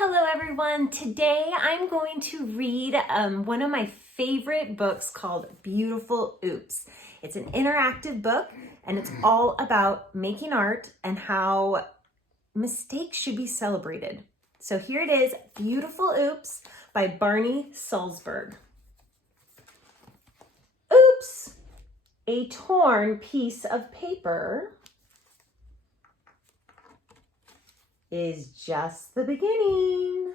Hello everyone. Today I'm going to read one of my favorite books called Beautiful Oops. It's an interactive book and it's all about making art and how mistakes should be celebrated. So here it is, Beautiful Oops by Barney Sulzberg. Oops, a torn piece of paper is just the beginning.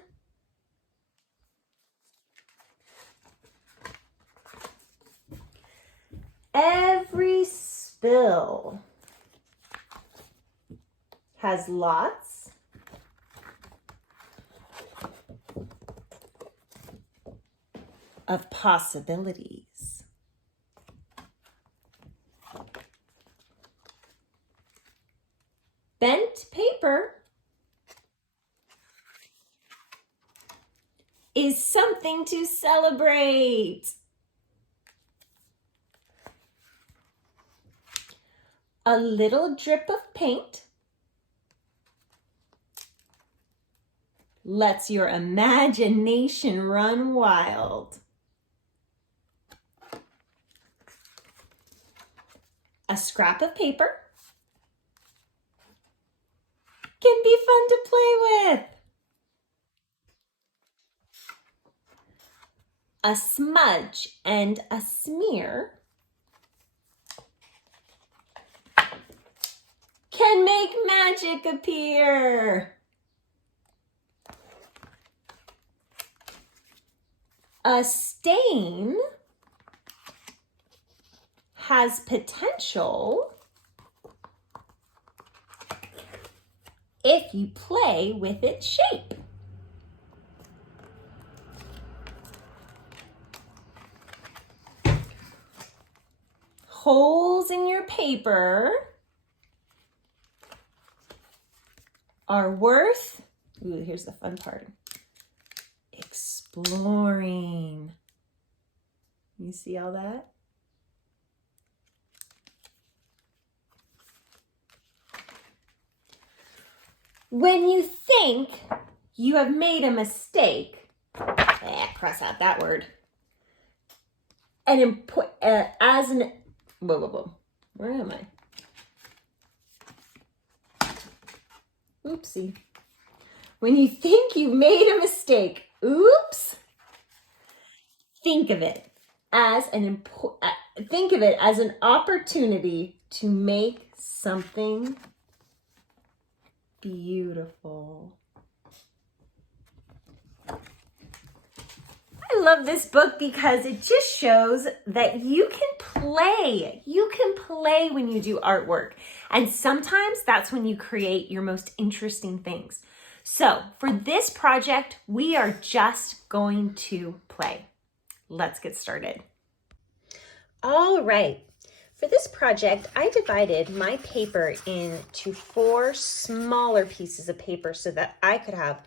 Every spill has lots of possibilities. Bent paper is something to celebrate. A little drip of paint lets your imagination run wild. A scrap of paper can be fun to play with. A smudge and a smear can make magic appear. A stain has potential if you play with its shape. Holes in your paper are worth, here's the fun part, exploring. You see all that? When you think you have made a mistake, cross out that word, and where am I? Oopsie. When you think you've made a mistake, oops, think of it as an opportunity to make something beautiful. I love this book because it just shows that you can play. You can play when you do artwork. And sometimes that's when you create your most interesting things. So for this project, we are just going to play. Let's get started. All right. For this project, I divided my paper into 4 smaller pieces of paper so that I could have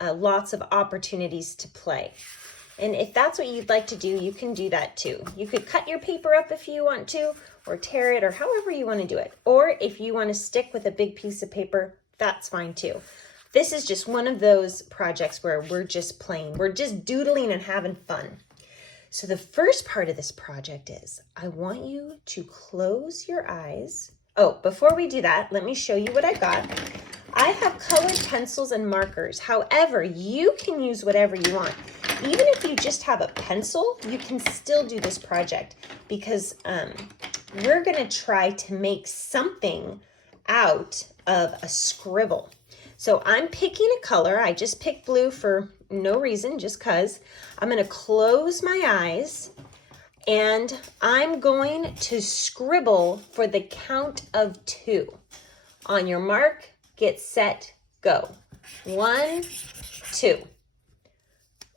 lots of opportunities to play. And if that's what you'd like to do, you can do that too. You could cut your paper up if you want to, or tear it, or however you want to do it. Or if you want to stick with a big piece of paper, that's fine too. This is just one of those projects where we're just playing. We're just doodling and having fun. So the first part of this project is, I want you to close your eyes. Oh, before we do that, let me show you what I got. I have colored pencils and markers. However, you can use whatever you want. Even if you just have a pencil, you can still do this project because we're gonna try to make something out of a scribble. So I'm picking a color. I just picked blue for no reason, just cause. I'm gonna close my eyes and I'm going to scribble for the count of 2. On your mark, get set, go. 1, 2.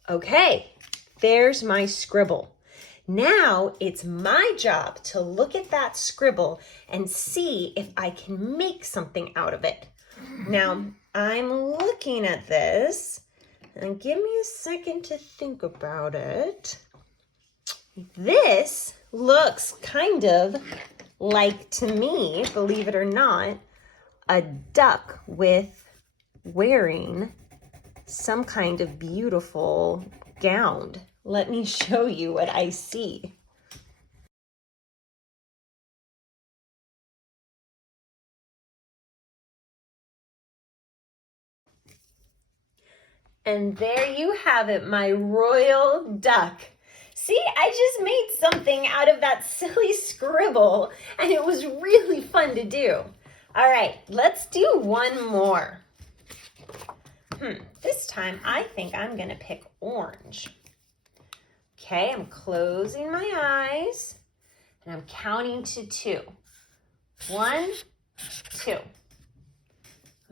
Okay, there's my scribble. Now it's my job to look at that scribble and see if I can make something out of it. Now, I'm looking at this, and give me a second to think about it. This looks kind of like, to me, believe it or not, a duck with wearing some kind of beautiful gown. Let me show you what I see. And there you have it, my royal duck. See, I just made something out of that silly scribble, and it was really fun to do. All right, let's do one more. This time I think I'm gonna pick orange. Okay, I'm closing my eyes, and I'm counting to 2. 1, 2.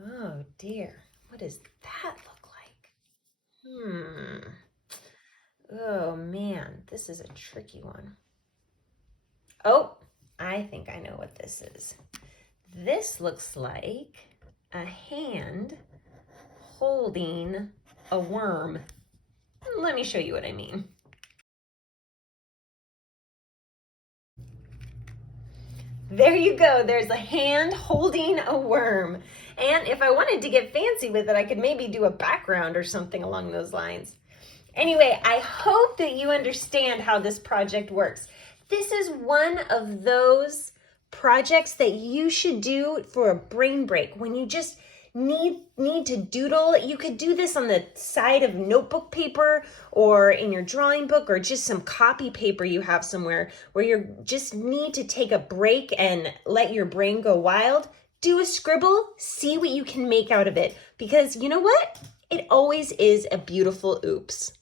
Oh dear, what does that look like? Oh man, this is a tricky one. Oh, I think I know what this is. This looks like a hand holding a worm. Let me show you what I mean. There you go. There's a hand holding a worm. And if I wanted to get fancy with it, I could maybe do a background or something along those lines. Anyway, I hope that you understand how this project works. This is one of those projects that you should do for a brain break. When you just need to doodle, you could do this on the side of notebook paper or in your drawing book or just some copy paper you have somewhere where you just need to take a break and let your brain go wild. Do a scribble, see what you can make out of it, because you know what? It always is a beautiful oops.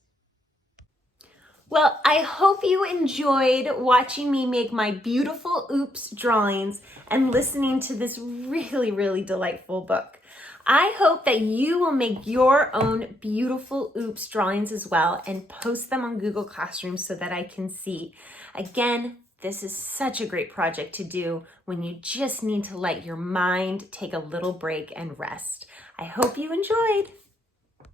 Well, I hope you enjoyed watching me make my beautiful oops drawings and listening to this really, really delightful book. I hope that you will make your own beautiful oops drawings as well and post them on Google Classroom so that I can see. Again, this is such a great project to do when you just need to let your mind take a little break and rest. I hope you enjoyed.